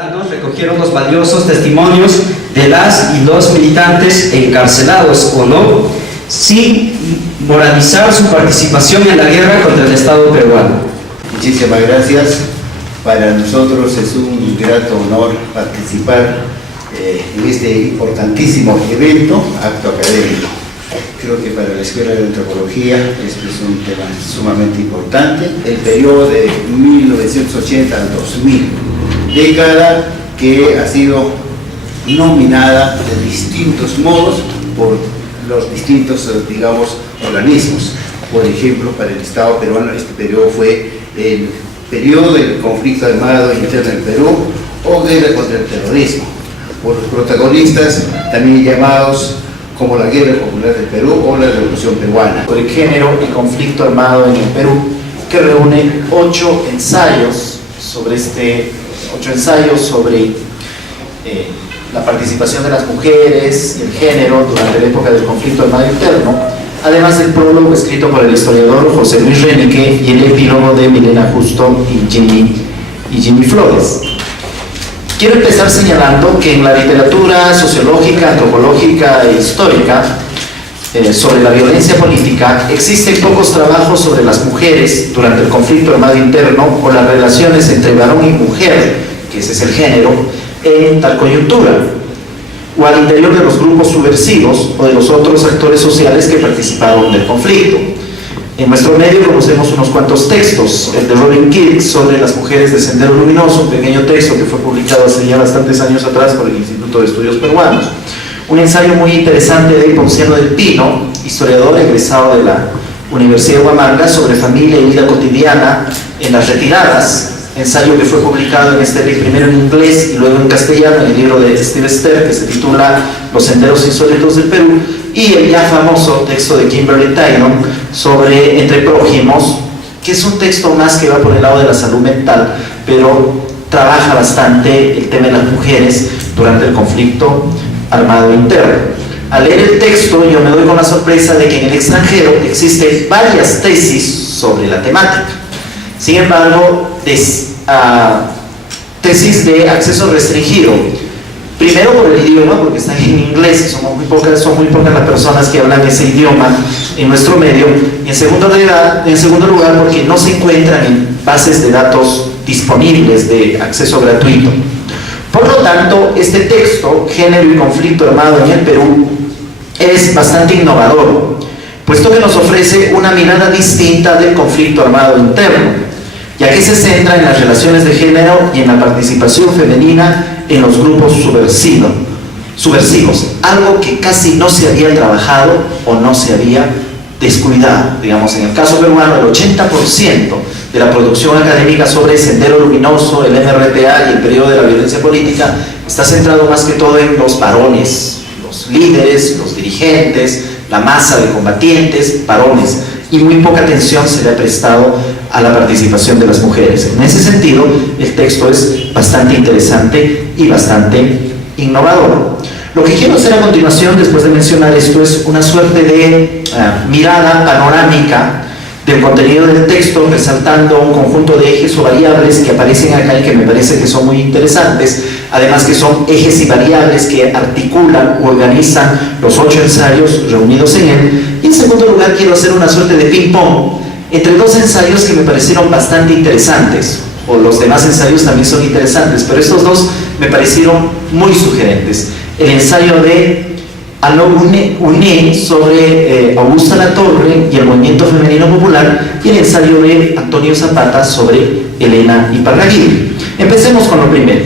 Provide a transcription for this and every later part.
ciudadanos recogieron los valiosos testimonios de las y los militantes encarcelados o no, sin moralizar su participación en la guerra contra el Estado peruano. Muchísimas gracias. Para nosotros es un grato honor participar en este importantísimo evento, acto académico. Creo que para la Escuela de Antropología esto es un tema sumamente importante. El periodo de 1980 al 2000, década que ha sido nominada de distintos modos por los distintos, digamos, organismos. Por ejemplo, para el Estado peruano este periodo fue el periodo del conflicto armado interno en Perú o guerra contra el terrorismo, por los protagonistas también llamados como la Guerra Popular del Perú o la Revolución Peruana. Por el género y conflicto armado en el Perú, que reúne 8 ensayos sobre la participación de las mujeres y el género durante la época del conflicto armado interno, además del prólogo escrito por el historiador José Luis Renique y el epílogo de Milena Justo y Jimmy Flores. Quiero empezar señalando que en la literatura sociológica, antropológica e histórica sobre la violencia política existen pocos trabajos sobre las mujeres durante el conflicto armado interno o las relaciones entre varón y mujer, que ese es el género, en tal coyuntura, o al interior de los grupos subversivos o de los otros actores sociales que participaron del conflicto. En nuestro medio conocemos unos cuantos textos, el de Robin Kirk sobre las mujeres de Sendero Luminoso, un pequeño texto que fue publicado hace ya bastantes años atrás por el Instituto de Estudios Peruanos, un ensayo muy interesante de Ponciano del Pino, historiador egresado de la Universidad de Huamanga, sobre familia y vida cotidiana en las retiradas, ensayo que fue publicado en este primero en inglés y luego en castellano en el libro de Steve Ster, que se titula Los senderos insólitos del Perú, y el ya famoso texto de Kimberly Tynon sobre Entre prójimos, que es un texto más que va por el lado de la salud mental, pero trabaja bastante el tema de las mujeres durante el conflicto armado interno. Al leer el texto yo me doy con la sorpresa de que en el extranjero existen varias tesis sobre la temática. Sin embargo, tesis de acceso restringido. Primero por el idioma, porque están en inglés, son muy pocas las personas que hablan ese idioma en nuestro medio. Y en segundo lugar, porque no se encuentran en bases de datos disponibles de acceso gratuito. Por lo tanto, este texto, Género y conflicto armado en el Perú, es bastante innovador, puesto que nos ofrece una mirada distinta del conflicto armado interno, ya que se centra en las relaciones de género y en la participación femenina en los grupos subversivos, algo que casi no se había trabajado o no se había descuidado. Digamos, en el caso peruano, el 80% de la producción académica sobre Sendero Luminoso, el MRTA y el periodo de la violencia política está centrado más que todo en los varones, los líderes, los dirigentes, la masa de combatientes, varones, y muy poca atención se le ha prestado a la participación de las mujeres. En ese sentido, el texto es bastante interesante y bastante innovador. Lo que quiero hacer a continuación, después de mencionar esto, es una suerte de mirada panorámica del contenido del texto, resaltando un conjunto de ejes o variables que aparecen acá y que me parece que son muy interesantes, además que son ejes y variables que articulan o organizan los 8 ensayos reunidos en él. Y en segundo lugar quiero hacer una suerte de ping-pong entre 2 ensayos que me parecieron bastante interesantes, o los demás ensayos también son interesantes, pero estos 2 me parecieron muy sugerentes. El ensayo de Aló Uné sobre Augusta Latorre y el movimiento femenino popular, y el ensayo de Antonio Zapata sobre Elena Iparraguirre. Empecemos con lo primero.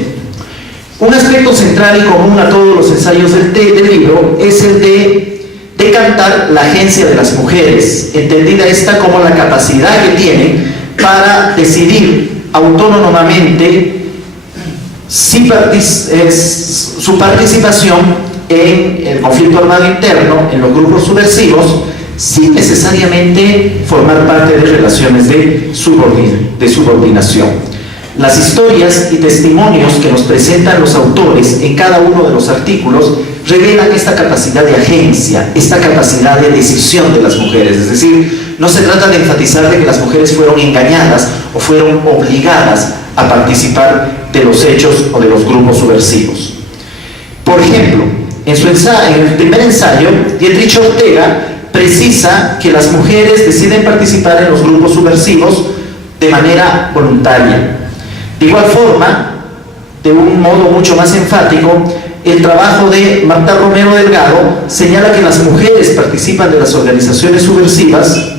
Un aspecto central y común a todos los ensayos del libro es el de decantar la agencia de las mujeres, entendida esta como la capacidad que tienen para decidir autónomamente su participación en el conflicto armado interno, en los grupos subversivos, sin necesariamente formar parte de relaciones de subordinación. Las historias y testimonios que nos presentan los autores en cada uno de los artículos revelan esta capacidad de agencia, esta capacidad de decisión de las mujeres. Es decir, no se trata de enfatizar de que las mujeres fueron engañadas o fueron obligadas a participar de los hechos o de los grupos subversivos. Por ejemplo, en el primer ensayo, Dietrich Ortega precisa que las mujeres deciden participar en los grupos subversivos de manera voluntaria. De igual forma, de un modo mucho más enfático, el trabajo de Marta Romero Delgado señala que las mujeres participan de las organizaciones subversivas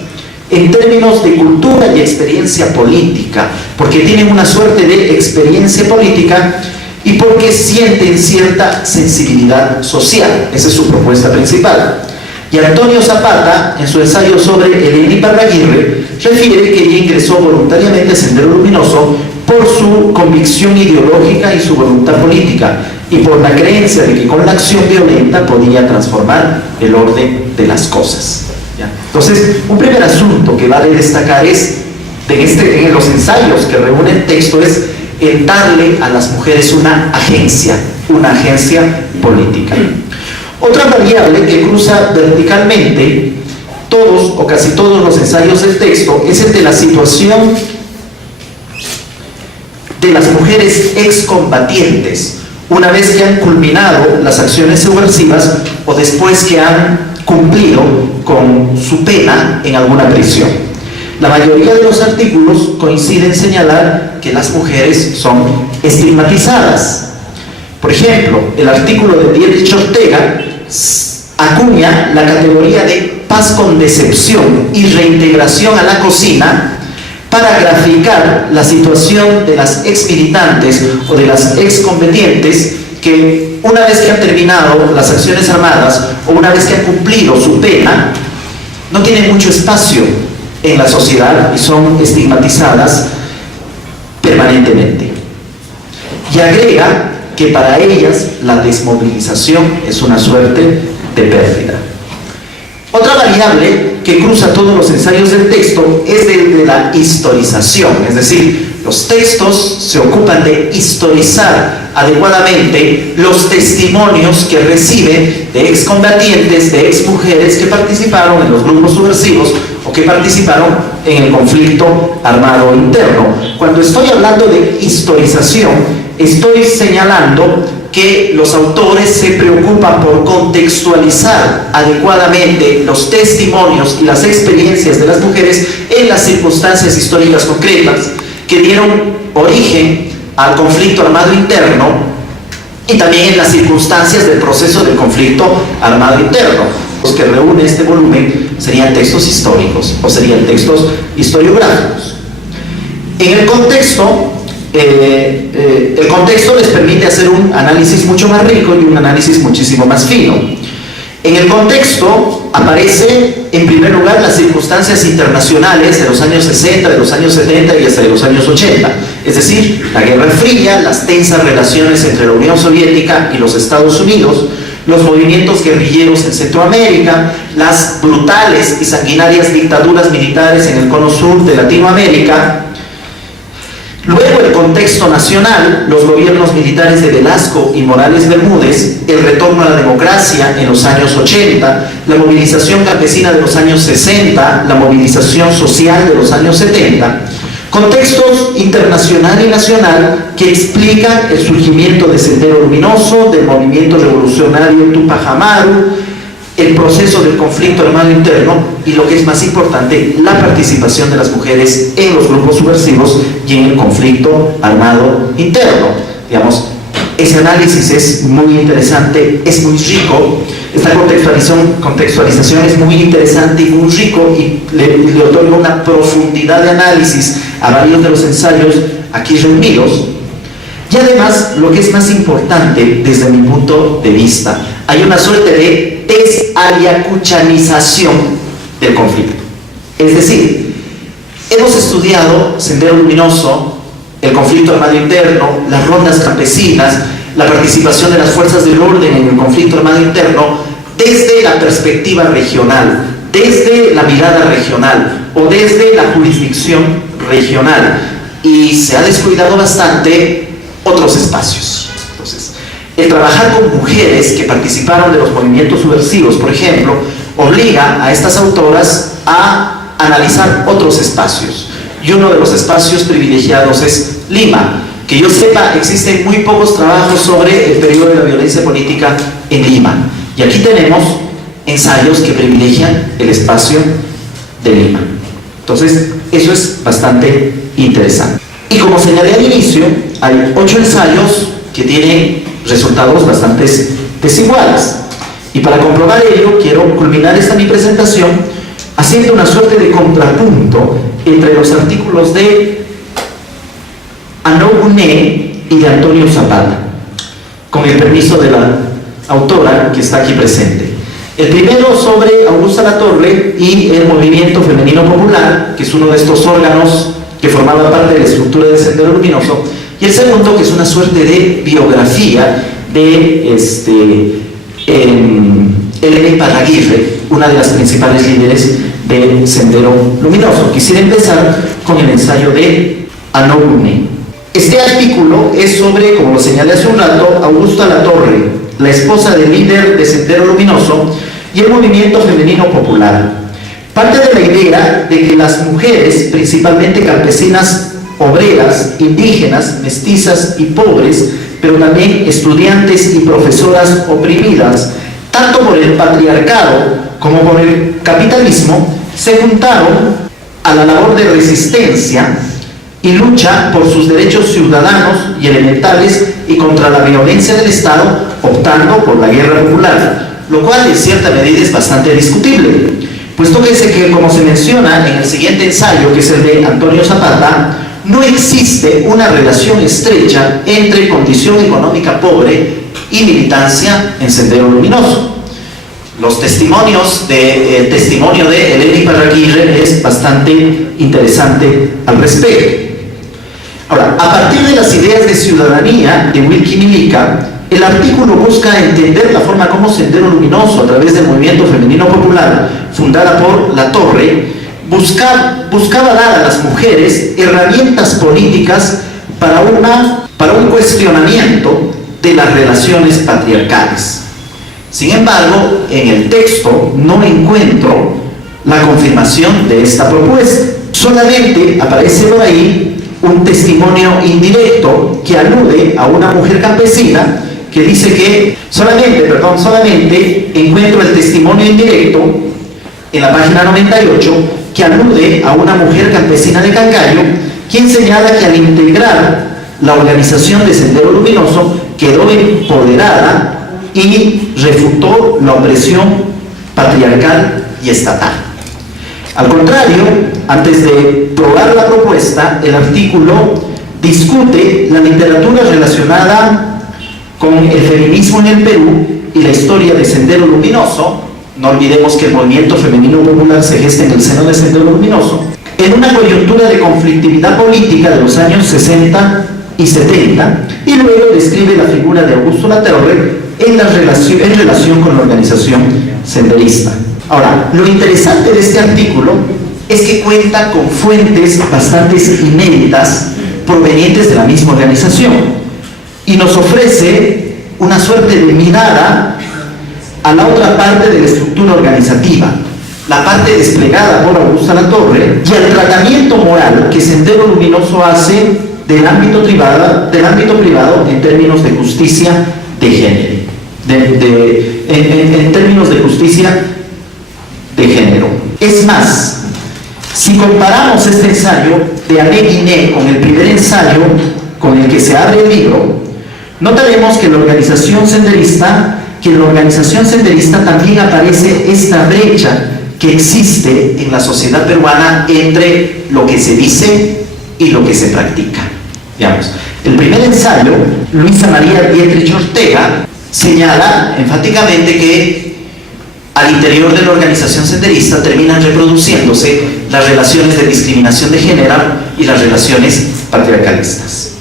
en términos de cultura y experiencia política, porque tienen una suerte de experiencia política y porque sienten cierta sensibilidad social. Esa es su propuesta principal. Y Antonio Zapata, en su ensayo sobre Eleni Parraguirre, refiere que ella ingresó voluntariamente a Sendero Luminoso por su convicción ideológica y su voluntad política, y por la creencia de que con la acción violenta podía transformar el orden de las cosas. ¿Ya? Entonces, un primer asunto que vale destacar es, en los ensayos que reúne el texto, es el darle a las mujeres una agencia política. Otra variable que cruza verticalmente todos o casi todos los ensayos del texto es el de la situación de las mujeres excombatientes, una vez que han culminado las acciones subversivas o después que han cumplido con su pena en alguna prisión. La mayoría de los artículos coinciden en señalar que las mujeres son estigmatizadas. Por ejemplo, el artículo de Dietrich Ortega acuña la categoría de paz con decepción y reintegración a la cocina para graficar la situación de las ex militantes o de las ex combatientes que, una vez que han terminado las acciones armadas o una vez que han cumplido su pena, no tienen mucho espacio en la sociedad y son estigmatizadas permanentemente. Y agrega que para ellas la desmovilización es una suerte de pérdida. Otra variable que cruza todos los ensayos del texto es de la historización, es decir, los textos se ocupan de historizar adecuadamente los testimonios que reciben de excombatientes, de exmujeres que participaron en los grupos subversivos o que participaron en el conflicto armado interno. Cuando estoy hablando de historización, estoy señalando que los autores se preocupan por contextualizar adecuadamente los testimonios y las experiencias de las mujeres en las circunstancias históricas concretas que dieron origen al conflicto armado interno y también en las circunstancias del proceso del conflicto armado interno. Los que reúne este volumen serían textos históricos o serían textos historiográficos. En el contexto les permite hacer un análisis mucho más rico y un análisis muchísimo más fino. En el contexto aparece, en primer lugar, las circunstancias internacionales de los años 60, de los años 70 y hasta de los años 80. Es decir, la Guerra Fría, las tensas relaciones entre la Unión Soviética y los Estados Unidos, los movimientos guerrilleros en Centroamérica, las brutales y sanguinarias dictaduras militares en el cono sur de Latinoamérica. Luego el contexto nacional, los gobiernos militares de Velasco y Morales Bermúdez, el retorno a la democracia en los años 80, la movilización campesina de los años 60, la movilización social de los años 70, contextos internacional y nacional que explican el surgimiento de Sendero Luminoso, del movimiento revolucionario Tupac Amaru, el proceso del conflicto armado interno y, lo que es más importante, la participación de las mujeres en los grupos subversivos y en el conflicto armado interno. Digamos, ese análisis es muy interesante, es muy rico, esta contextualización es muy interesante y muy rico y le otorga una profundidad de análisis a varios de los ensayos aquí reunidos. Y además, lo que es más importante desde mi punto de vista, hay una suerte de desayacuchanización del conflicto. Es decir, hemos estudiado Sendero Luminoso, el conflicto armado interno, las rondas campesinas, la participación de las fuerzas del orden en el conflicto armado interno desde la perspectiva regional, desde la mirada regional o desde la jurisdicción regional, y se ha descuidado bastante otros espacios. Entonces, el trabajar con mujeres que participaron de los movimientos subversivos, por ejemplo, obliga a estas autoras a analizar otros espacios. Y uno de los espacios privilegiados es Lima. Que yo sepa, existen muy pocos trabajos sobre el periodo de la violencia política en Lima. Y aquí tenemos ensayos que privilegian el espacio de Lima. Entonces, eso es bastante interesante. Y como señalé al inicio, hay 8 ensayos que tienen resultados bastante desiguales. Y para comprobar ello, quiero culminar esta mi presentación haciendo una suerte de contrapunto entre los artículos de Anou Uné y de Antonio Zapata, con el permiso de la autora que está aquí presente. El primero sobre Augusta Latorre y el Movimiento Femenino Popular, que es uno de estos órganos que formaba parte de la estructura de Sendero Luminoso, y el segundo, que es una suerte de biografía de Elena Iparraguirre, una de las principales líderes del Sendero Luminoso. Quisiera empezar con el ensayo de Anou Uné. Este artículo es sobre, como lo señalé hace un rato, Augusta Latorre, la esposa del líder de Sendero Luminoso, y el movimiento femenino popular. Parte de la idea de que las mujeres, principalmente campesinas, obreras, indígenas, mestizas y pobres, pero también estudiantes y profesoras oprimidas, tanto por el patriarcado como por el capitalismo, se juntaron a la labor de resistencia y lucha por sus derechos ciudadanos y elementales y contra la violencia del Estado, optando por la guerra popular, lo cual en cierta medida es bastante discutible, puesto que como se menciona en el siguiente ensayo, que es el de Antonio Zapata, no existe una relación estrecha entre condición económica pobre y militancia en Sendero Luminoso. Los testimonios el testimonio de Elena Iparraguirre es bastante interesante al respecto. Ahora, a partir de las ideas de ciudadanía de Wilkie Milica, el artículo busca entender la forma como Sendero Luminoso, a través del movimiento femenino popular, fundada por Latorre, buscaba dar a las mujeres herramientas políticas para un cuestionamiento de las relaciones patriarcales. Sin embargo, en el texto no encuentro la confirmación de esta propuesta. Solamente aparece por ahí un testimonio indirecto que alude a una mujer campesina que dice que solamente encuentro el testimonio indirecto en la página 98 que alude a una mujer campesina de Cangallo, quien señala que al integrar la organización de Sendero Luminoso quedó empoderada y refutó la opresión patriarcal y estatal. Al contrario, antes de probar la propuesta, el artículo discute la literatura relacionada con el feminismo en el Perú y la historia de Sendero Luminoso. No olvidemos que el movimiento femenino popular se gesta en el seno de Sendero Luminoso, en una coyuntura de conflictividad política de los años 60 y 70, y luego describe la figura de Augusto Latorre en relación con la organización senderista. Ahora, lo interesante de este artículo es que cuenta con fuentes bastante inéditas provenientes de la misma organización y nos ofrece una suerte de mirada a la otra parte de la estructura organizativa, la parte desplegada por Augusta Latorre, y al tratamiento moral que Sendero Luminoso hace del ámbito privado en términos de justicia de género, en términos de justicia de género. Es más, si comparamos este ensayo de Ané Guiné con el primer ensayo con el que se abre el libro, notaremos que en la organización senderista también aparece esta brecha que existe en la sociedad peruana entre lo que se dice y lo que se practica. Veamos. El primer ensayo, Luisa María Dietrich Ortega, señala enfáticamente que al interior de la organización senderista terminan reproduciéndose las relaciones de discriminación de género y las relaciones patriarcalistas.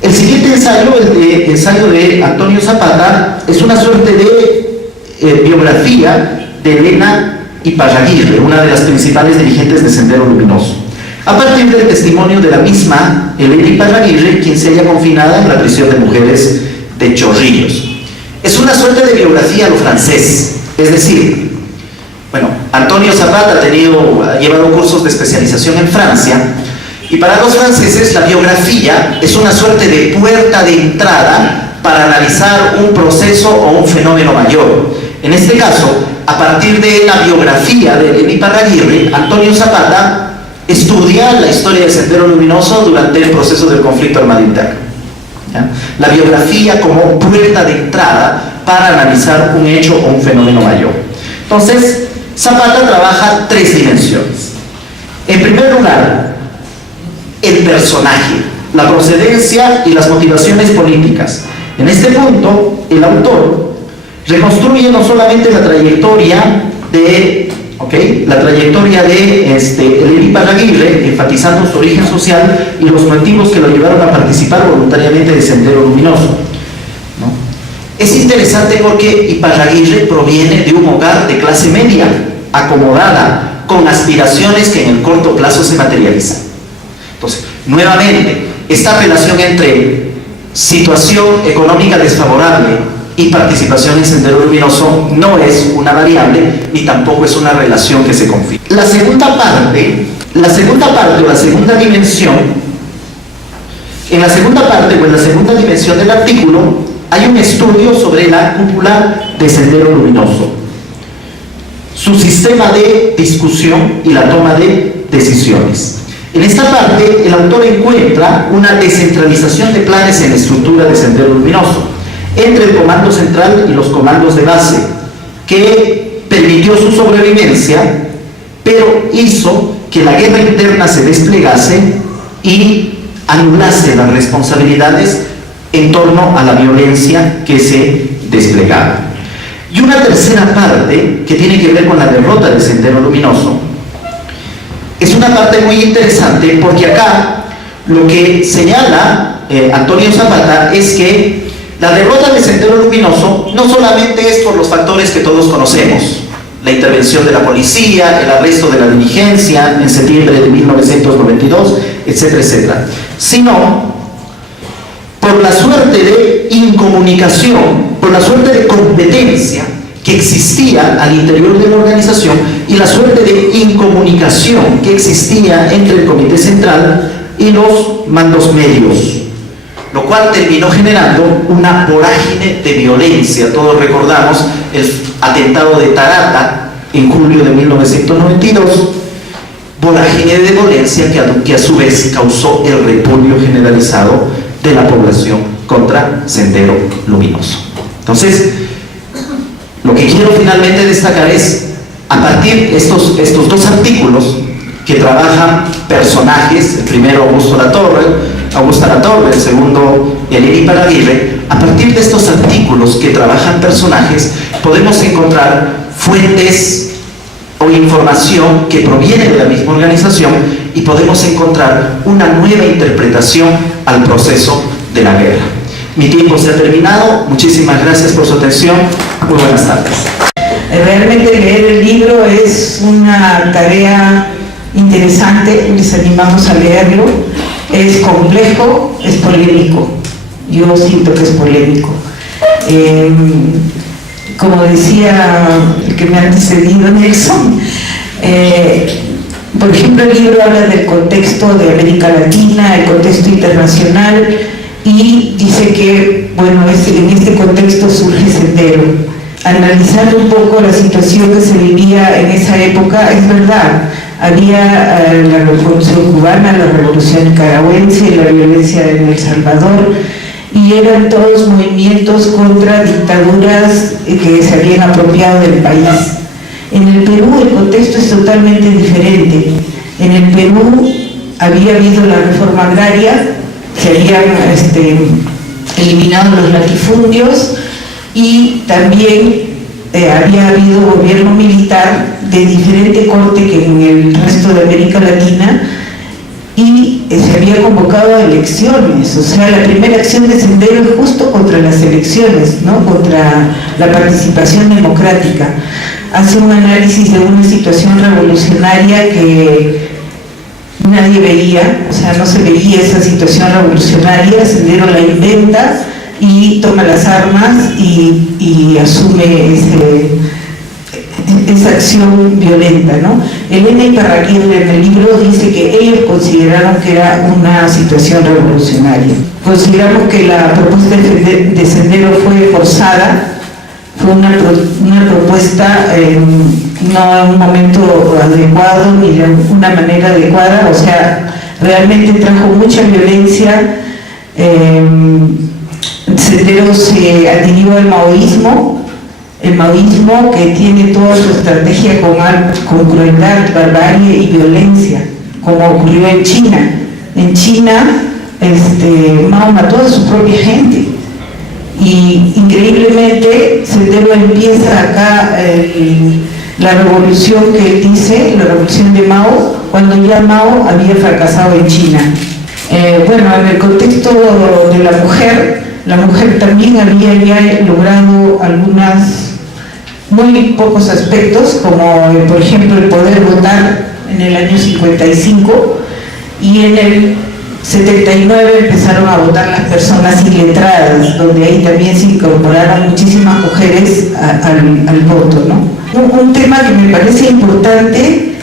El siguiente ensayo, el ensayo de Antonio Zapata, es una suerte de biografía de Elena Iparraguirre, una de las principales dirigentes de Sendero Luminoso, a partir del testimonio de la misma Elena Iparraguirre, quien se halla confinada en la prisión de mujeres de Chorrillos. Es una suerte de biografía a lo francés, es decir, bueno, Antonio Zapata ha llevado cursos de especialización en Francia, Y para los franceses la biografía es una suerte de puerta de entrada para analizar un proceso o un fenómeno mayor. En este caso, a partir de la biografía de Elena Iparraguirre, Antonio Zapata estudia la historia del Sendero Luminoso durante el proceso del conflicto armado interno. ¿Ya? La biografía como puerta de entrada para analizar un hecho o un fenómeno mayor. Entonces, Zapata trabaja tres dimensiones. En primer lugar, el personaje, la procedencia y las motivaciones políticas. En este punto, el autor reconstruye no solamente la trayectoria de Elena Iparraguirre, enfatizando su origen social y los motivos que lo llevaron a participar voluntariamente de Sendero Luminoso, ¿no? Es interesante porque Iparraguirre proviene de un hogar de clase media, acomodada, con aspiraciones que en el corto plazo se materializan. Entonces, nuevamente, esta relación entre situación económica desfavorable y participación en Sendero Luminoso no es una variable ni tampoco es una relación que se confirma. La segunda parte o la segunda dimensión, en la segunda parte o en la segunda dimensión del artículo hay un estudio sobre la cúpula de Sendero Luminoso, su sistema de discusión y la toma de decisiones. En esta parte el autor encuentra una descentralización de planes en la estructura de Sendero Luminoso entre el comando central y los comandos de base, que permitió su sobrevivencia, pero hizo que la guerra interna se desplegase y anulase las responsabilidades en torno a la violencia que se desplegaba. Y una tercera parte, que tiene que ver con la derrota del Sendero Luminoso, es una parte muy interesante porque acá lo que señala Antonio Zapata es que la derrota del Sendero Luminoso no solamente es por los factores que todos conocemos, la intervención de la policía, el arresto de la diligencia en septiembre de 1992, etcétera, etcétera, sino por la suerte de incomunicación, por la suerte de competencia que existía al interior de la organización y la suerte de incomunicación que existía entre el Comité Central y los mandos medios, lo cual terminó generando una vorágine de violencia. Todos recordamos el atentado de Tarata en julio de 1992, vorágine de violencia que a su vez causó el repudio generalizado de la población contra Sendero Luminoso. Entonces, lo que quiero finalmente destacar es, a partir de estos dos artículos que trabajan personajes, el primero Augusta Latorre, el segundo Elena Iparraguirre, a partir de estos artículos que trabajan personajes, podemos encontrar fuentes o información que proviene de la misma organización y podemos encontrar una nueva interpretación al proceso de la guerra. Mi tiempo se ha terminado, muchísimas gracias por su atención, muy buenas tardes. Realmente leer el libro es una tarea interesante, les animamos a leerlo. Es complejo, es polémico, yo siento que es polémico. Como decía el que me ha antecedido, Nelson, por ejemplo, el libro habla del contexto de América Latina, el contexto internacional, y dice que, bueno, en este contexto surge Sendero. Analizando un poco la situación que se vivía en esa época, es verdad, había la revolución cubana, la revolución nicaragüense, la violencia en El Salvador, y eran todos movimientos contra dictaduras que se habían apropiado del país. En el Perú el contexto es totalmente diferente. En el Perú había habido la reforma agraria, se habían eliminado los latifundios y también había habido gobierno militar de diferente corte que en el resto de América Latina y se había convocado a elecciones. O sea, la primera acción de Sendero es justo contra las elecciones, ¿no? Contra la participación democrática. Hace un análisis de una situación revolucionaria que nadie veía, o sea, no se veía esa situación revolucionaria. Sendero la inventa y toma las armas y asume esa acción violenta, ¿no? Elena Iparraguirre en el libro dice que ellos consideraron que era una situación revolucionaria. Consideramos que la propuesta de Sendero fue forzada, fue una propuesta no en un momento adecuado ni de una manera adecuada, o sea, realmente trajo mucha violencia. Sendero se adhirió al maoísmo, el maoísmo que tiene toda su estrategia con crueldad, barbarie y violencia, como ocurrió en China. En China, Mao mató a su propia gente. Y increíblemente Sendero empieza acá la revolución que él dice, la revolución de Mao, cuando ya Mao había fracasado en China. Bueno, en el contexto de la mujer también había ya logrado muy pocos aspectos, como por ejemplo el poder votar en el año 55, y en el 79 empezaron a votar las personas iletradas, donde ahí también se incorporaron muchísimas mujeres al voto, ¿no? Un tema que me parece importante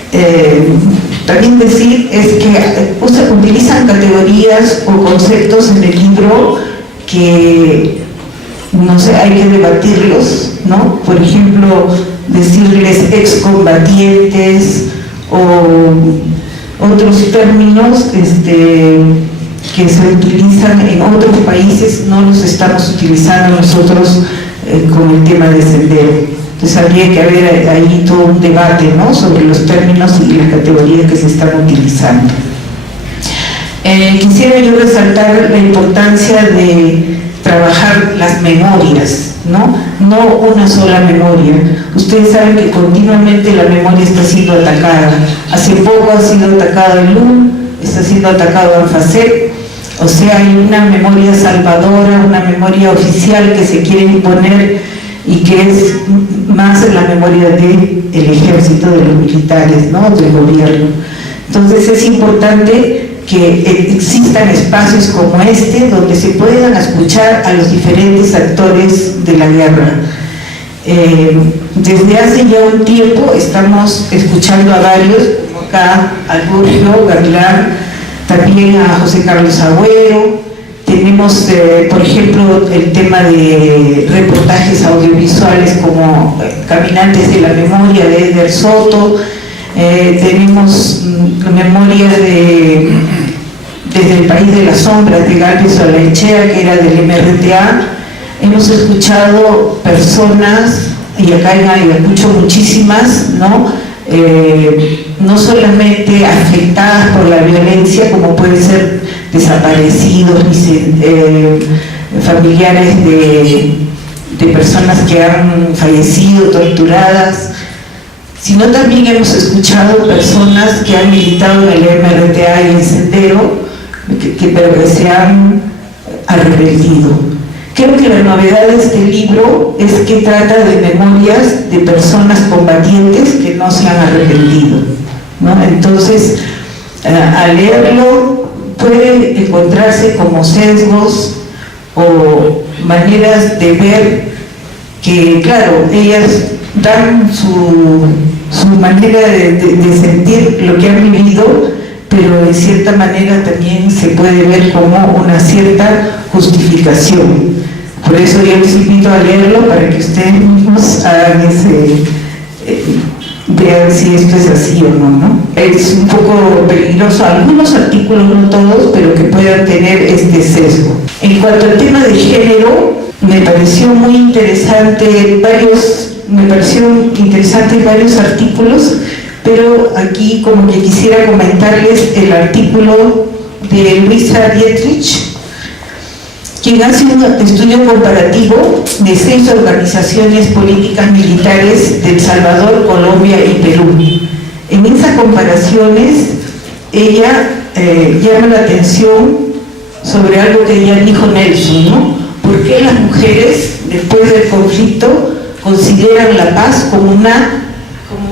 también decir es que utilizan categorías o conceptos en el libro que, no sé, hay que debatirlos, ¿no? Por ejemplo, decirles excombatientes o otros términos que se utilizan en otros países, no los estamos utilizando nosotros con el tema de Sendero. Entonces habría que haber ahí todo un debate, ¿no?, sobre los términos y las categorías que se están utilizando. Quisiera yo resaltar la importancia de trabajar las memorias, ¿no? No una sola memoria. Ustedes saben que continuamente la memoria está siendo atacada. Hace poco ha sido atacado el LUM, está siendo atacado Anfasep. O sea, hay una memoria salvadora, una memoria oficial que se quiere imponer y que es más en la memoria del ejército, de los militares, ¿no?, del gobierno. Entonces es importante que existan espacios como donde se puedan escuchar a los diferentes actores de la guerra. Desde hace ya un tiempo estamos escuchando a varios, como acá a Giorgio Garlán, también a José Carlos Agüero. Tenemos, por ejemplo, el tema de reportajes audiovisuales como Caminantes de la Memoria de Eder Soto. Tenemos memorias desde el País de las Sombras de Galvez Olaechea, que era del MRTA. Hemos escuchado personas, y acá escucho muchísimas, ¿no? No solamente afectadas por la violencia, como pueden ser desaparecidos, familiares de personas que han fallecido, torturadas, sino también hemos escuchado personas que han militado en el MRTA y en Sendero, pero que se han arrepentido. Creo que la novedad de este libro es que trata de memorias de personas combatientes que no se han arrepentido, ¿no? Entonces, al leerlo puede encontrarse como sesgos o maneras de ver que, claro, ellas dan su manera de sentir lo que han vivido, pero de cierta manera también se puede ver como una cierta justificación. Por eso yo les invito a leerlo para que ustedes mismos hagan vean si esto es así o no, ¿no? Es un poco peligroso, algunos artículos, no todos, pero que puedan tener este sesgo. En cuanto al tema de género, me parecieron muy interesantes varios artículos, pero aquí como que quisiera comentarles el artículo de Luisa Dietrich, quien hace un estudio comparativo de 6 organizaciones políticas militares de El Salvador, Colombia y Perú. En esas comparaciones, ella llama la atención sobre algo que ya dijo Nelson, ¿no? ¿Por qué las mujeres, después del conflicto, consideran la paz como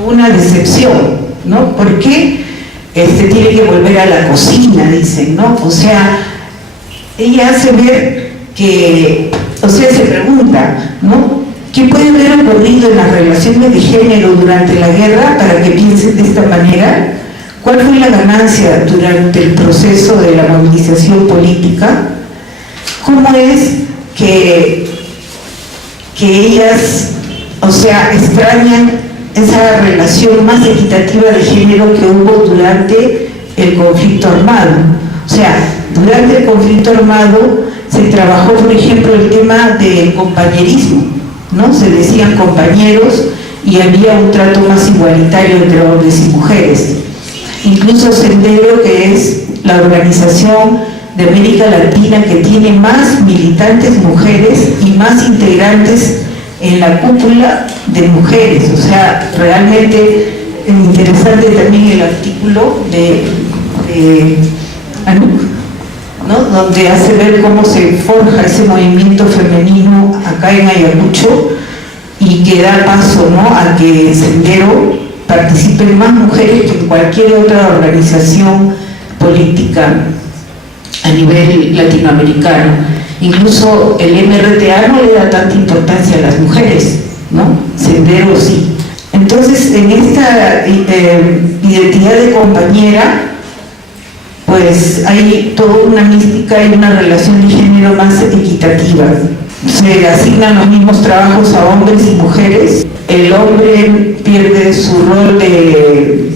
una decepción, ¿no? ¿Por qué tiene que volver a la cocina, dicen, ¿no? O sea, ella hace ver que, o sea, se pregunta, ¿no?, ¿Qué puede haber ocurrido en las relaciones de género durante la guerra para que piensen de esta manera? ¿Cuál fue la ganancia durante el proceso de la movilización política? ¿Cómo es que ellas, o sea, extrañan esa relación más equitativa de género que hubo durante el conflicto armado? O sea, durante el conflicto armado se trabajó, por ejemplo, el tema del compañerismo, ¿no? Se decían compañeros y había un trato más igualitario entre hombres y mujeres. Incluso Sendero, que es la organización de América Latina que tiene más militantes mujeres y más integrantes en la cúpula de mujeres. O sea, realmente interesante también el artículo de Anuk, ¿no? Donde hace ver cómo se forja ese movimiento femenino acá en Ayacucho y que da paso, ¿no?, a que en Sendero participen más mujeres que en cualquier otra organización política a nivel latinoamericano. Incluso el MRTA no le da tanta importancia a las mujeres, ¿no? Sendero sí. Entonces, en esta identidad de compañera, pues hay toda una mística y una relación de género más equitativa. Se asignan los mismos trabajos a hombres y mujeres. El hombre pierde su rol de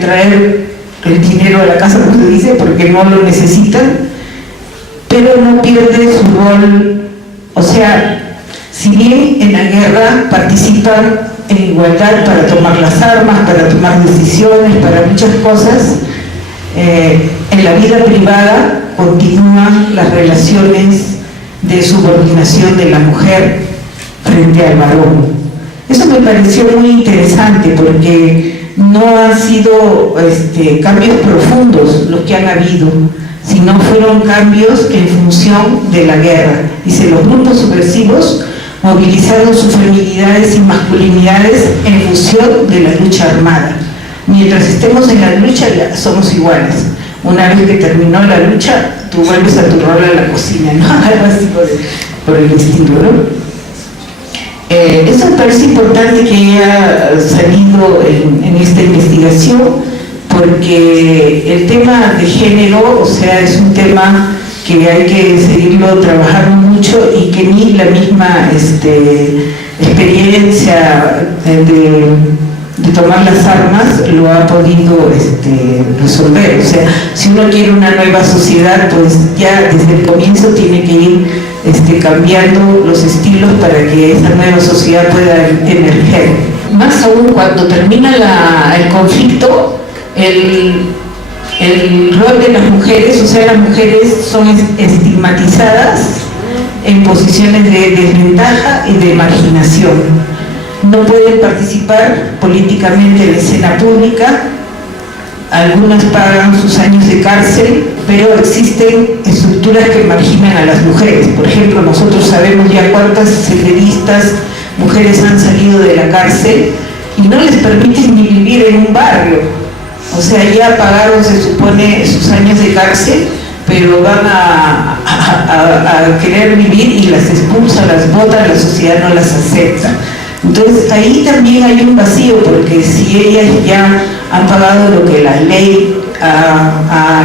traer el dinero a la casa, como se dice, porque no lo necesitan, pero no pierde su rol. O sea, si bien en la guerra participan en igualdad para tomar las armas, para tomar decisiones, para muchas cosas, en la vida privada continúan las relaciones de subordinación de la mujer frente al varón. Eso me pareció muy interesante porque no han sido cambios profundos los que han habido, sino fueron cambios en función de la guerra. Dice, los grupos subversivos movilizaron sus feminidades y masculinidades en función de la lucha armada. Mientras estemos en la lucha somos iguales. Una vez que terminó la lucha, tú vuelves a tu rol en la cocina, ¿no? Algo así por el estilo, ¿no? Eso me parece importante que haya salido en esta investigación, porque el tema de género, o sea, es un tema que hay que seguirlo trabajando mucho y que ni la misma experiencia de tomar las armas lo ha podido resolver. O sea, si uno quiere una nueva sociedad, pues ya desde el comienzo tiene que ir cambiando los estilos para que esa nueva sociedad pueda emerger. Más aún cuando termina el conflicto, el rol de las mujeres, o sea, las mujeres son estigmatizadas en posiciones de desventaja y de marginación. No pueden participar políticamente en la escena pública, algunas pagan sus años de cárcel, pero existen estructuras que marginan a las mujeres. Por ejemplo, nosotros sabemos ya cuántas senderistas mujeres han salido de la cárcel y no les permiten ni vivir en un barrio. O sea, ya pagaron, se supone, sus años de cárcel, pero van a querer vivir y las expulsa, las bota, la sociedad no las acepta. Entonces ahí también hay un vacío, porque si ellas ya han pagado lo que la ley ha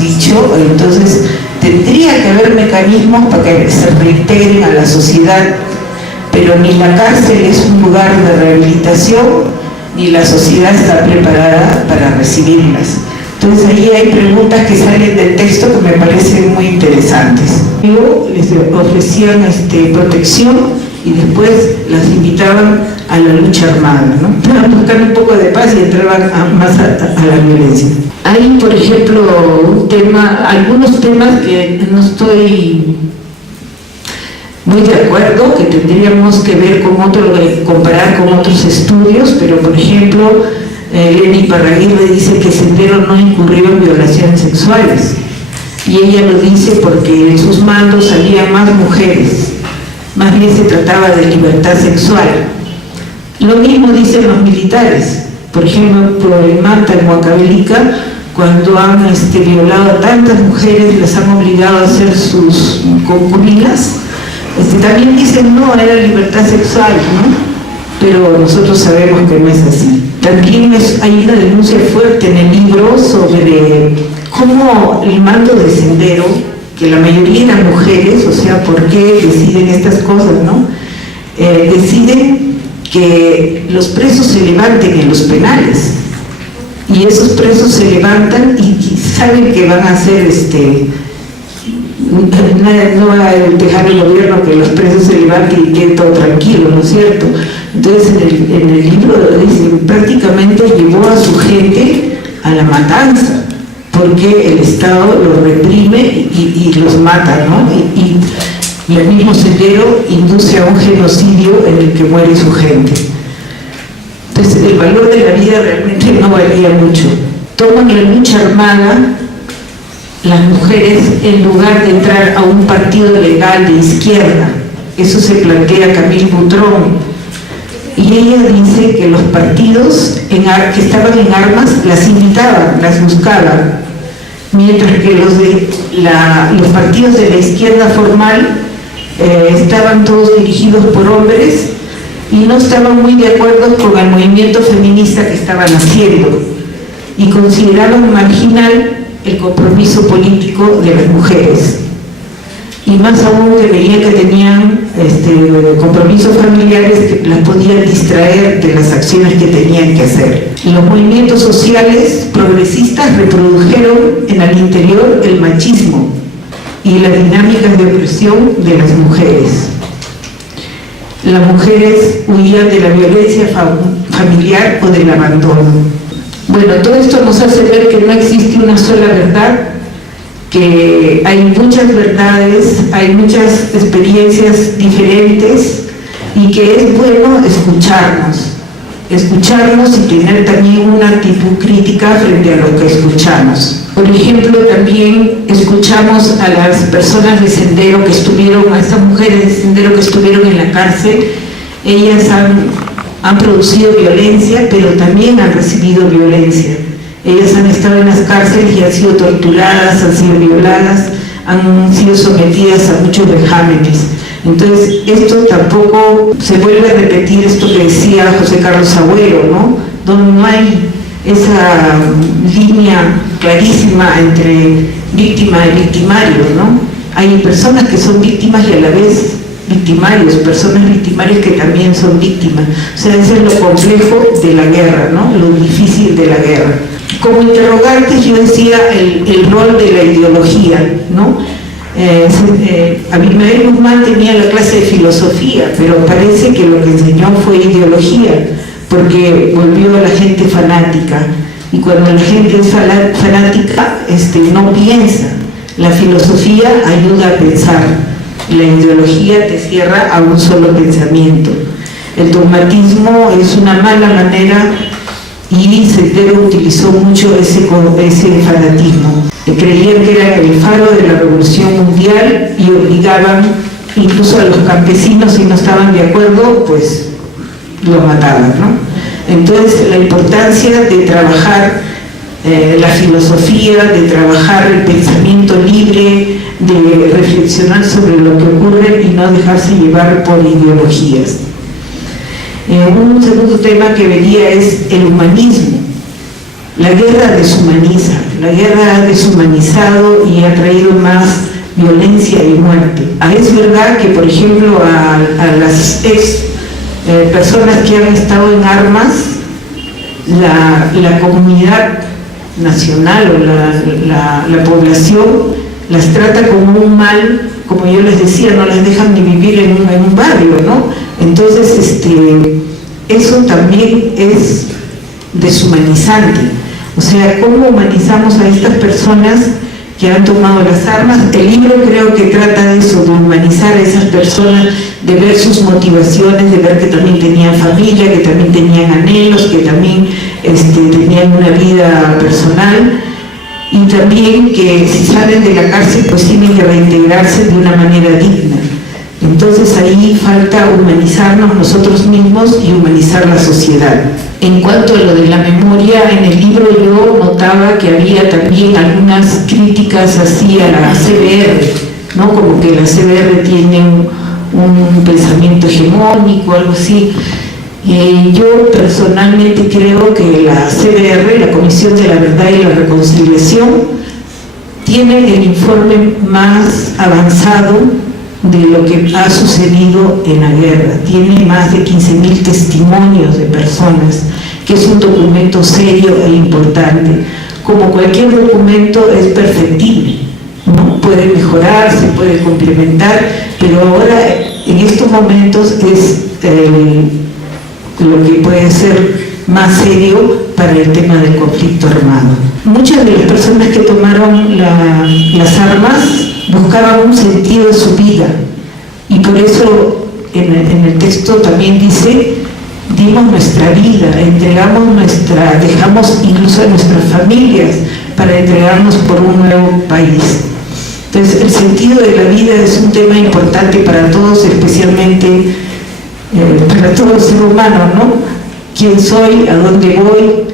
dicho, entonces tendría que haber mecanismos para que se reintegren a la sociedad, pero ni la cárcel es un lugar de rehabilitación, ni la sociedad está preparada para recibirlas. Entonces ahí hay preguntas que salen del texto que me parecen muy interesantes. Luego les ofrecían protección y después las invitaban a la lucha armada, ¿no? Para buscar un poco de paz y entraban más a la violencia. Hay, por ejemplo, algunos temas que no estoy muy de acuerdo, que tendríamos que ver comparar con otros estudios, pero por ejemplo, Elena Iparraguirre dice que Sendero no incurrió en violaciones sexuales, y ella lo dice porque en sus mandos salían más mujeres. Más bien se trataba de libertad sexual. Lo mismo dicen los militares. Por ejemplo, en Manta, en Huancavelica, cuando han violado a tantas mujeres, las han obligado a ser sus concubinas, También dicen, no, era libertad sexual, ¿no? Pero nosotros sabemos que no es así. También hay una denuncia fuerte en el libro sobre cómo el mando de Sendero, que la mayoría eran mujeres, o sea, ¿por qué deciden estas cosas, no? Deciden que los presos se levanten en los penales, y esos presos se levantan y saben que van a hacer no va a dejar el gobierno que los presos se levanten y queden todo tranquilo, ¿no es cierto? Entonces en el libro dice, prácticamente llevó a su gente a la matanza, porque el Estado los reprime y los mata, ¿no? Y el mismo Sendero induce a un genocidio en el que muere su gente. Entonces el valor de la vida realmente no valía mucho. Toman la lucha armada las mujeres en lugar de entrar a un partido legal de izquierda. Eso se plantea Camille Boutron. Y ella dice que los partidos que estaban en armas las invitaban, las buscaban, mientras que los partidos de la izquierda formal estaban todos dirigidos por hombres y no estaban muy de acuerdo con el movimiento feminista que estaban haciendo y consideraban marginal el compromiso político de las mujeres, y más aún que veían que tenían compromisos familiares que las podían distraer de las acciones que tenían que hacer. Los movimientos sociales progresistas reprodujeron en el interior el machismo y las dinámicas de opresión de las mujeres. Las mujeres huían de la violencia familiar o del abandono. Bueno, todo esto nos hace ver que no existe una sola verdad, que hay muchas verdades, hay muchas experiencias diferentes y que es bueno escucharnos y tener también una actitud crítica frente a lo que escuchamos. Por ejemplo, también escuchamos a las personas de Sendero que estuvieron, a estas mujeres de Sendero que estuvieron en la cárcel. Ellas han producido violencia, pero también han recibido violencia. Ellas han estado en las cárceles y han sido torturadas, han sido violadas, han sido sometidas a muchos vejámenes. Entonces, esto tampoco se vuelve a repetir esto que decía José Carlos Agüero, ¿no? Donde no hay esa línea clarísima entre víctima y victimario, ¿no? Hay personas que son víctimas y a la vez victimarios, personas victimarias que también son víctimas. O sea, eso es lo complejo de la guerra, ¿no? Lo difícil de la guerra. Como interrogante yo decía el rol de la ideología, ¿no? Abimael Guzmán tenía la clase de filosofía, pero parece que lo que enseñó fue ideología, porque volvió a la gente fanática, y cuando la gente es fanática no piensa. La filosofía ayuda a pensar, la ideología te cierra a un solo pensamiento. El dogmatismo es una mala manera y Sendero utilizó mucho ese fanatismo. Creían que era el faro de la revolución mundial y obligaban incluso a los campesinos, si no estaban de acuerdo, pues los mataban, ¿no? Entonces la importancia de trabajar la filosofía, de trabajar el pensamiento libre, de reflexionar sobre lo que ocurre y no dejarse llevar por ideologías. Un segundo tema que vería es el humanismo. La guerra deshumaniza, la guerra ha deshumanizado y ha traído más violencia y muerte. Es verdad que, por ejemplo, a las personas que han estado en armas, la comunidad nacional o la población las trata como un mal, como yo les decía, no las dejan ni vivir en un barrio, ¿no? Entonces, eso también es deshumanizante. O sea, ¿cómo humanizamos a estas personas que han tomado las armas? El libro creo que trata de eso, de humanizar a esas personas, de ver sus motivaciones, de ver que también tenían familia, que también tenían anhelos, que también tenían una vida personal, y también que si salen de la cárcel pues tienen que reintegrarse de una manera digna. Entonces ahí falta humanizarnos nosotros mismos y humanizar la sociedad. En cuanto a lo de la memoria, en el libro yo notaba que había también algunas críticas así a la CBR, ¿no? Como que la CBR tiene un pensamiento hegemónico, algo así. Yo personalmente creo que la CBR, la Comisión de la Verdad y la Reconciliación, tiene el informe más avanzado de lo que ha sucedido en la guerra. Tiene más de 15.000 testimonios de personas, que es un documento serio e importante. Como cualquier documento es perfectible, ¿no? Puede mejorar, se puede complementar, pero ahora en estos momentos es lo que puede ser más serio para el tema del conflicto armado. Muchas de las personas que tomaron las armas buscaban un sentido de su vida, y por eso en el texto también dice: dimos nuestra vida, dejamos incluso a nuestras familias para entregarnos por un nuevo país. Entonces, el sentido de la vida es un tema importante para todos, especialmente para todo ser humano, ¿no? ¿Quién soy? ¿A dónde voy?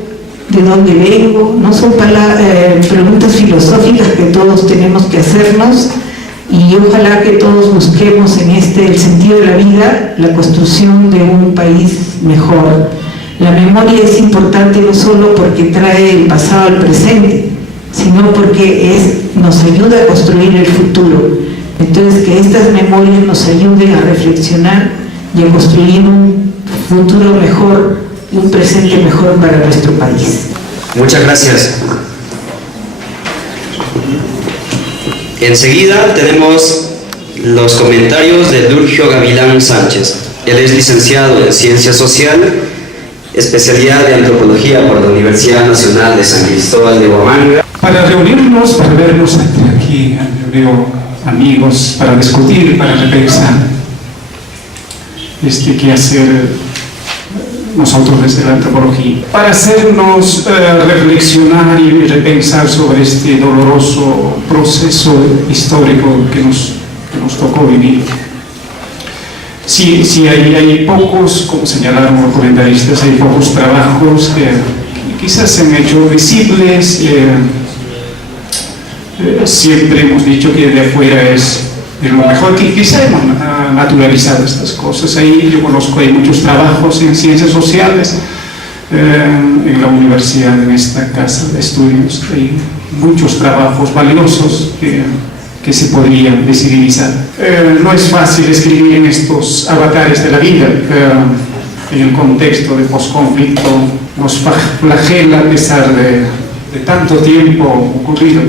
¿De dónde vengo? No son preguntas filosóficas que todos tenemos que hacernos, y ojalá que todos busquemos en el sentido de la vida, la construcción de un país mejor. La memoria es importante no solo porque trae el pasado al presente, sino porque nos ayuda a construir el futuro. Entonces, que estas memorias nos ayuden a reflexionar y a construir un futuro mejor y un presente mejor para nuestro país. Muchas gracias. Enseguida tenemos los comentarios de Durgio Gavilán Sánchez. Él es licenciado en Ciencia Social, especialidad de Antropología por la Universidad Nacional de San Cristóbal de Huamanga. Para reunirnos, para vernos entre aquí, veo amigos, para discutir, para repensar qué hacer nosotros desde la antropología, para hacernos reflexionar y repensar sobre este doloroso proceso histórico que nos tocó vivir. Sí, hay pocos, como señalaron los comentaristas, hay pocos trabajos que quizás se han hecho visibles. Siempre hemos dicho que de afuera es lo mejor, que quizá hemos naturalizado estas cosas. Ahí yo conozco, hay muchos trabajos en ciencias sociales, en la universidad, en esta casa de estudios, hay muchos trabajos valiosos que se podrían visibilizar. No es fácil escribir en estos avatares de la vida, en el contexto de posconflicto nos flagela a pesar de tanto tiempo ocurrido.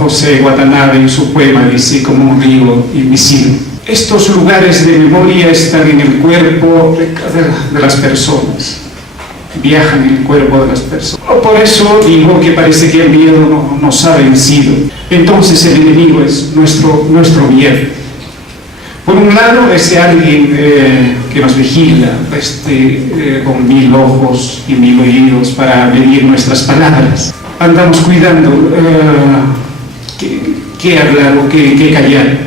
José Watanabe en su poema dice: como un río invisible. Estos lugares de memoria están en el cuerpo de las personas, viajan en el cuerpo de las personas. Por eso digo que parece que el miedo nos ha vencido. Entonces el enemigo es nuestro miedo. Por un lado, ese alguien que nos vigila, con 1000 ojos y 1000 oídos para medir nuestras palabras. Andamos cuidando qué hablar o qué callar,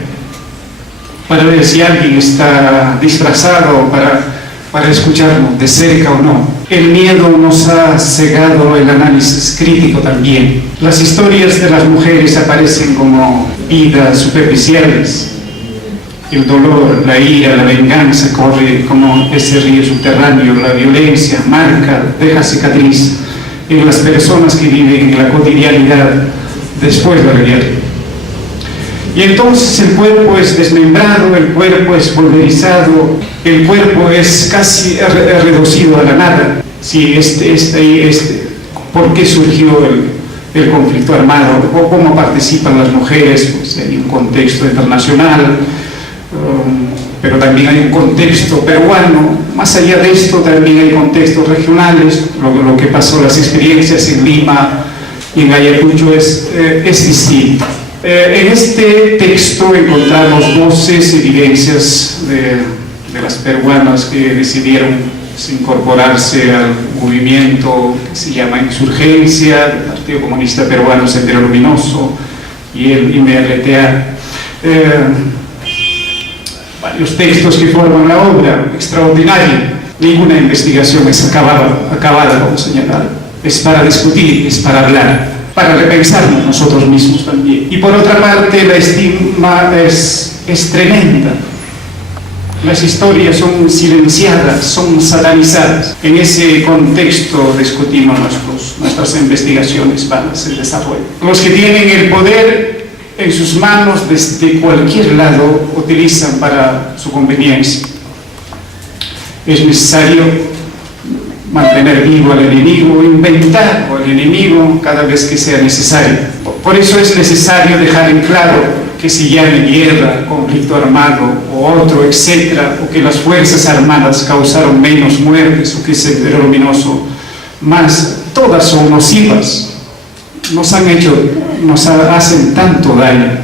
para ver si alguien está disfrazado para escucharnos de cerca o no. El miedo nos ha cegado el análisis crítico también. Las historias de las mujeres aparecen como vidas superficiales. El dolor, la ira, la venganza corre como ese río subterráneo. La violencia marca, deja cicatriz en las personas que viven en la cotidianidad después de la guerra. Y entonces el cuerpo es desmembrado, el cuerpo es pulverizado, el cuerpo es casi reducido a la nada. Sí, ¿por qué surgió el conflicto armado? ¿O cómo participan las mujeres? Pues hay un contexto internacional, pero también hay un contexto peruano. Más allá de esto también hay contextos regionales. Lo que pasó, las experiencias en Lima y en Ayacucho es distinto. En este texto encontramos voces, evidencias de las peruanas que decidieron incorporarse al movimiento que se llama Insurgencia, del Partido Comunista Peruano Sendero Luminoso y el IMRTA. Varios textos que forman la obra, extraordinaria. Ninguna investigación es acabada, como señalaron. es para discutir, es para hablar, para repensarnos nosotros mismos también. Y por otra parte, la estigma es tremenda. Las historias son silenciadas, son satanizadas. En ese contexto discutimos nuestras investigaciones para ese desarrollo. Los que tienen el poder en sus manos desde cualquier lado utilizan para su conveniencia. Es necesario mantener vivo al enemigo, inventar al enemigo cada vez que sea necesario. Por eso es necesario dejar en claro que se llame guerra, conflicto armado o otro, etcétera, o que las fuerzas armadas causaron menos muertes o que Sendero Luminoso más, todas son nocivas, nos hacen tanto daño,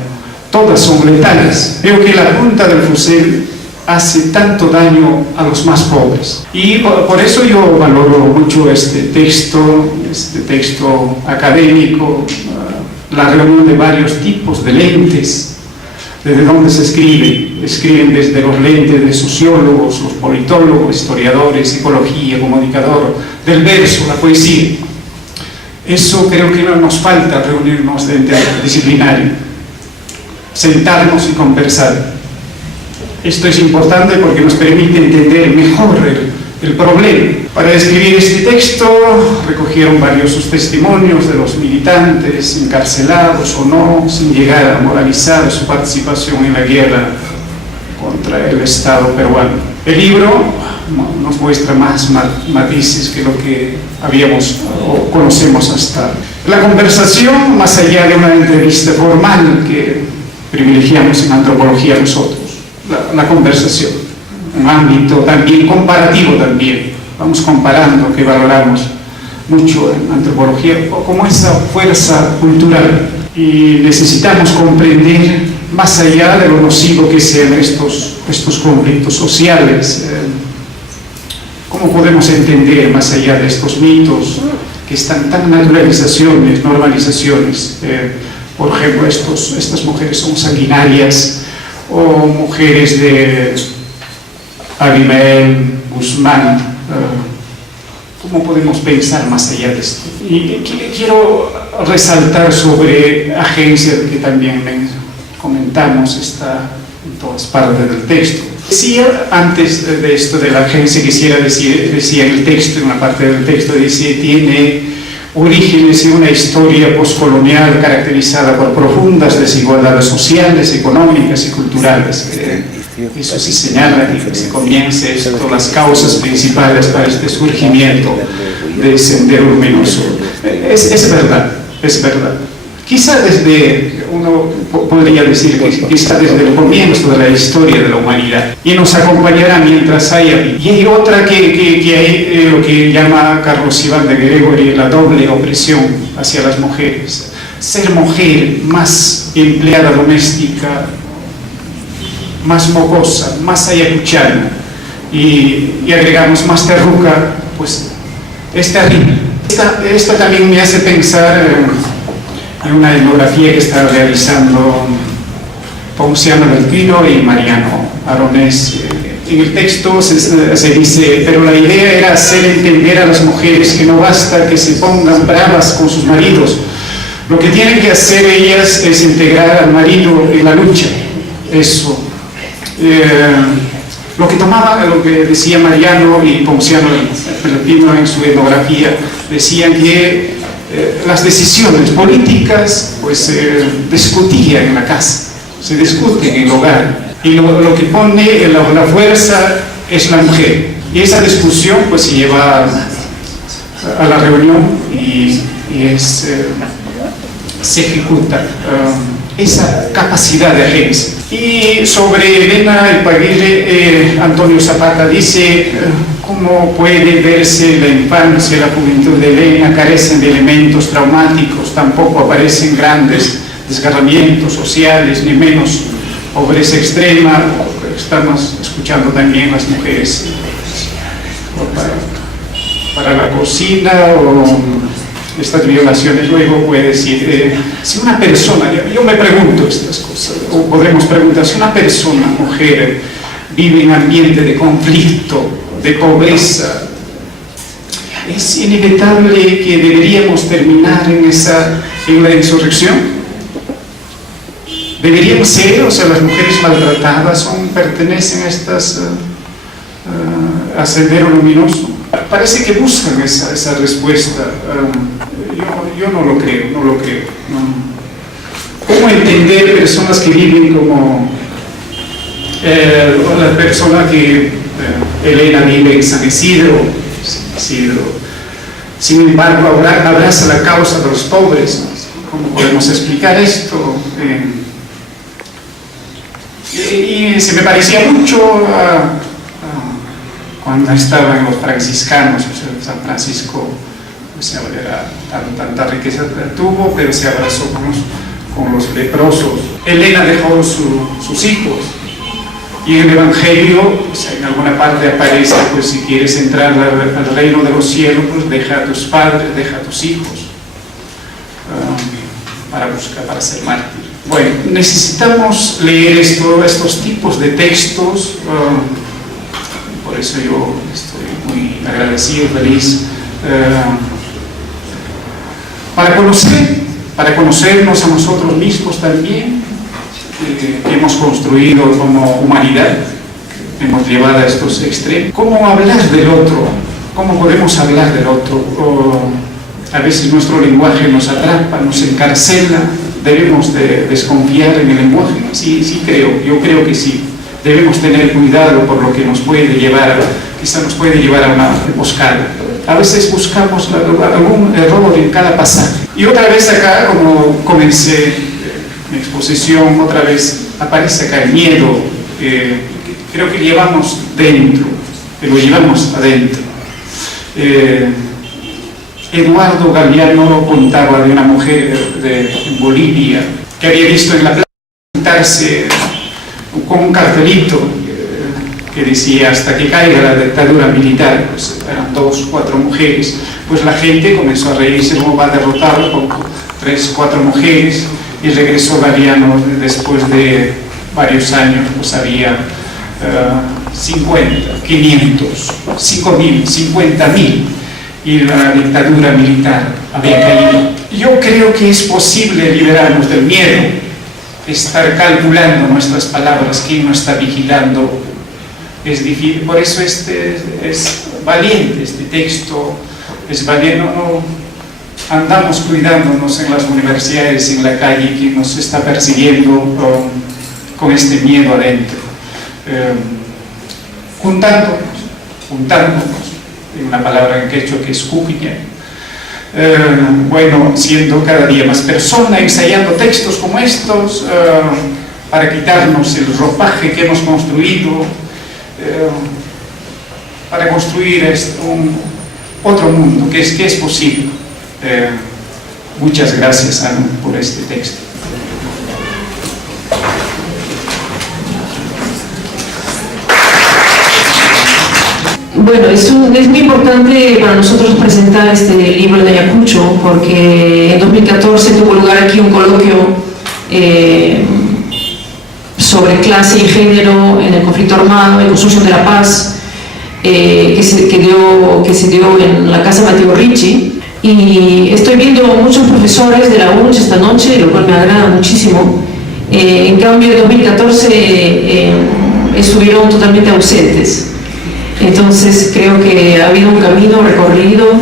todas son letales. Veo que la punta del fusil hace tanto daño a los más pobres. Y por eso yo valoro mucho este texto académico, la reunión de varios tipos de lentes, desde donde se escriben desde los lentes de sociólogos, los politólogos, historiadores, psicología, comunicador, del verso, la poesía. Eso creo que no nos falta, reunirnos de interdisciplinario, sentarnos y conversar. Esto es importante porque nos permite entender mejor el problema. Para escribir este texto recogieron varios sus testimonios de los militantes, encarcelados o no, sin llegar a moralizar su participación en la guerra contra el Estado peruano. El libro nos muestra más matices que lo que habíamos o conocemos hasta. La conversación, más allá de una entrevista formal que privilegiamos en antropología nosotros, la conversación, un ámbito también comparativo también, vamos comparando, que valoramos mucho en antropología, como esa fuerza cultural, y necesitamos comprender más allá de lo nocivo que sean estos conflictos sociales, cómo podemos entender más allá de estos mitos que están tan normalizaciones, por ejemplo, estas mujeres son sanguinarias, o mujeres de Abimael, Guzmán, ¿cómo podemos pensar más allá de esto? Y quiero resaltar sobre agencia, que también comentamos, está en todas partes del texto. Decía antes de esto de la agencia, decía en el texto, en una parte del texto, dice, tiene orígenes en una historia postcolonial caracterizada por profundas desigualdades sociales, económicas y culturales. Eso se señala y se comienza esto, las causas principales para este surgimiento de Sendero Luminoso. Es verdad. Quizá uno podría decir que quizá desde el comienzo de la historia de la humanidad, y nos acompañará mientras haya. Y hay otra que hay lo que llama Carlos Iván de Gregory la doble opresión hacia las mujeres. Ser mujer, más empleada doméstica, más mocosa, más ayacuchana, y agregamos más terruca, pues es terrible. Esto también me hace pensar en una etnografía que está realizando Ponciano del Pino y Mariano Aronés. En el texto se dice, pero la idea era hacer entender a las mujeres que no basta que se pongan bravas con sus maridos. Lo que tienen que hacer ellas es integrar al marido en la lucha. Eso. Lo que decía Mariano y Ponciano del Pino en su etnografía, decían que las decisiones políticas pues se discutían en la casa, se discuten en el hogar, y lo que pone la fuerza es la mujer, y esa discusión pues se lleva a la reunión y se ejecuta esa capacidad de agencia. Y sobre Elena Ipaguirre, Antonio Zapata dice cómo puede verse la infancia y la juventud de Elena carecen de elementos traumáticos, tampoco aparecen grandes desgarramientos sociales, ni menos pobreza extrema. Estamos escuchando también las mujeres para la cocina o estas violaciones. Luego puede decir, si una persona, yo me pregunto estas cosas, o podemos preguntar, si una persona, mujer, vive en ambiente de conflicto, de pobreza, ¿Es inevitable que deberíamos terminar en la insurrección? ¿Deberían ser, o sea, las mujeres maltratadas pertenecen a Sendero Luminoso? Parece que buscan esa respuesta. Yo no lo creo, no. ¿Cómo entender personas que viven como la persona que Elena vive en San Isidro? Sin embargo, abraza la causa de los pobres. ¿Cómo podemos explicar esto? Y se me parecía mucho cuando estaba en los franciscanos, o sea, San Francisco, pues, era tanta riqueza tuvo, pero se abrazó con los leprosos. Elena dejó sus hijos, y en el Evangelio, pues, en alguna parte aparece, pues, si quieres entrar al reino de los cielos, pues deja a tus padres, deja a tus hijos, para ser mártir. Bueno, necesitamos leer estos tipos de textos, por eso yo estoy muy agradecido, feliz, para conocernos a nosotros mismos también, que hemos construido como humanidad, hemos llevado a estos extremos. ¿Cómo hablar del otro? ¿Cómo podemos hablar del otro? A veces nuestro lenguaje nos atrapa, nos encarcela. ¿Debemos de desconfiar en el lenguaje? Sí creo, yo creo que sí. Debemos tener cuidado por lo que nos puede llevar, quizá nos puede llevar a una emboscada. A veces buscamos algún error en cada pasaje. Y otra vez acá, como comencé mi exposición, otra vez aparece acá el miedo, creo que llevamos dentro, que lo llevamos adentro. Eduardo Galeano contaba de una mujer en Bolivia que había visto en la plaza pintarse con un cartelito que decía: hasta que caiga la dictadura militar. Pues eran 2 o 4 mujeres. Pues la gente comenzó a reírse: cómo va a derrotarlo con 3 o 4 mujeres. Y regresó Galeano después de varios años, pues había 50, 500, 5.000, 50.000. Y la dictadura militar había caído. Yo creo que es posible liberarnos del miedo, estar calculando nuestras palabras, quién nos está vigilando. Es difícil, por eso es valiente este texto, es valiente. No andamos cuidándonos en las universidades, en la calle, quién nos está persiguiendo con este miedo adentro. Juntándonos, una palabra en quechua que es cuquiña. Bueno, siendo cada día más persona, ensayando textos como estos, para quitarnos el ropaje que hemos construido, para construir otro mundo, que es posible. Muchas gracias, Anu, por este texto. Bueno, es muy importante para nosotros presentar este libro de Ayacucho, porque en 2014 tuvo lugar aquí un coloquio sobre clase y género en el conflicto armado y construcción de la paz, que se dio en la Casa Mateo Ricci. Y estoy viendo muchos profesores de la UNCH esta noche, lo cual me agrada muchísimo. En cambio, en 2014 estuvieron totalmente ausentes. Entonces creo que ha habido un camino recorrido,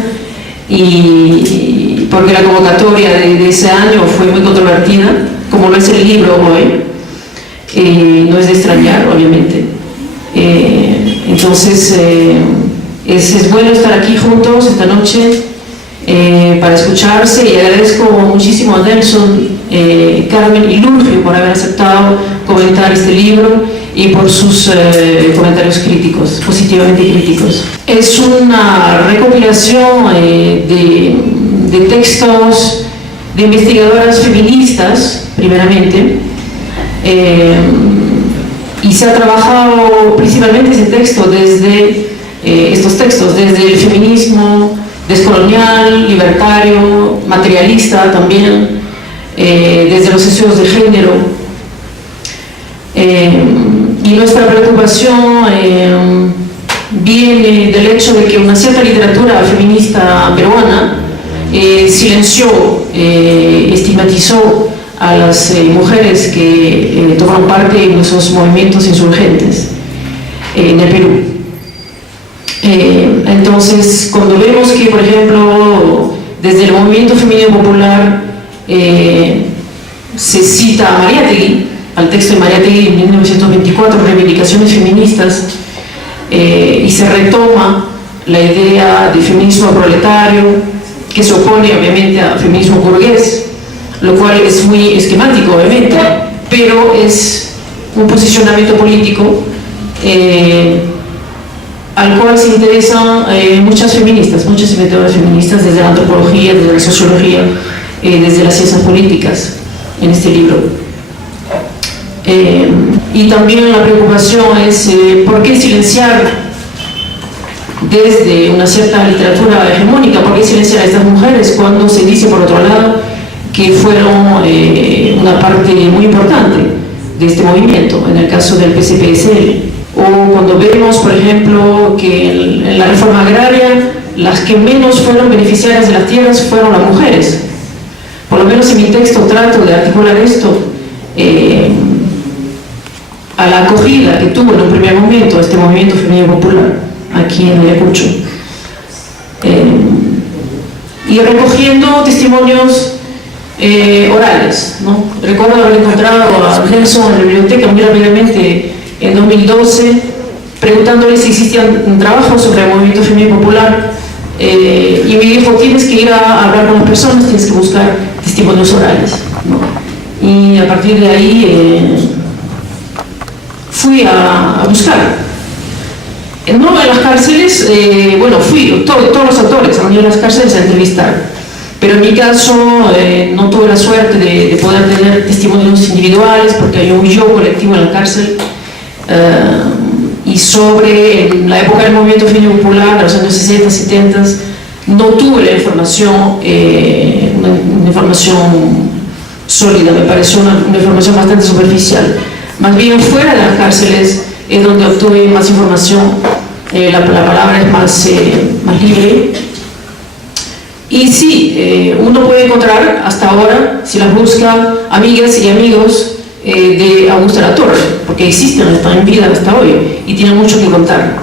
y porque la convocatoria de ese año fue muy controvertida, como lo es el libro hoy, no es de extrañar, obviamente. Entonces es bueno estar aquí juntos esta noche para escucharse, y agradezco muchísimo a Nelson, Carmen y Lulfio por haber aceptado comentar este libro y por sus comentarios críticos, positivamente críticos. Es una recopilación de textos de investigadoras feministas, primeramente, y se ha trabajado principalmente estos textos desde el feminismo descolonial, libertario, materialista también, desde los estudios de género. Y nuestra preocupación viene del hecho de que una cierta literatura feminista peruana silenció, estigmatizó a las mujeres que tomaron parte en esos movimientos insurgentes en el Perú. Entonces, cuando vemos que, por ejemplo, desde el movimiento femenino popular se cita a Mariátegui, al texto de Mariátegui en 1924, Reivindicaciones feministas, y se retoma la idea de feminismo proletario, que se opone obviamente al feminismo burgués, lo cual es muy esquemático obviamente, pero es un posicionamiento político al cual se interesan muchas feministas, muchas investigadoras feministas, desde la antropología, desde la sociología, desde las ciencias políticas, en este libro. Y también la preocupación es ¿por qué silenciar desde una cierta literatura hegemónica? ¿Por qué silenciar a estas mujeres cuando se dice, por otro lado, que fueron una parte muy importante de este movimiento, en el caso del PCPSL? O cuando vemos, por ejemplo, que en la reforma agraria las que menos fueron beneficiarias de las tierras fueron las mujeres. Por lo menos en mi texto trato de articular esto a la acogida que tuvo en un primer momento este movimiento femenino popular aquí en Ayacucho, y recogiendo testimonios orales, ¿no? Recuerdo haber encontrado a Nelson en la biblioteca muy rápidamente en 2012 preguntándole si existían trabajos sobre el movimiento femenino popular, y me dijo: tienes que ir a hablar con las personas, tienes que buscar testimonios orales, ¿no? Y a partir de ahí fui a buscar. No en las cárceles, bueno, fui todos los autores han ido a las cárceles a entrevistar, pero en mi caso no tuve la suerte de poder tener testimonios individuales porque hay un yo colectivo en la cárcel. Y sobre la época del movimiento femenino popular, de los años 60, 70, no tuve la información, una información sólida, me pareció una información bastante superficial. Más bien fuera de las cárceles es donde obtuve más información, la palabra es más libre. Y sí, uno puede encontrar hasta ahora, si las busca, amigas y amigos de Augusta Latorre, porque existen, están en vida hasta hoy y tienen mucho que contar.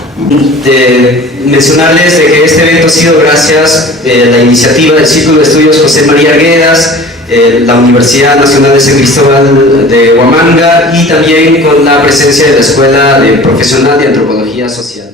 Mencionarles de que este evento ha sido gracias a la iniciativa del Círculo de Estudios José María Arguedas, la Universidad Nacional de San Cristóbal de Huamanga y también con la presencia de la Escuela Profesional de Antropología Social.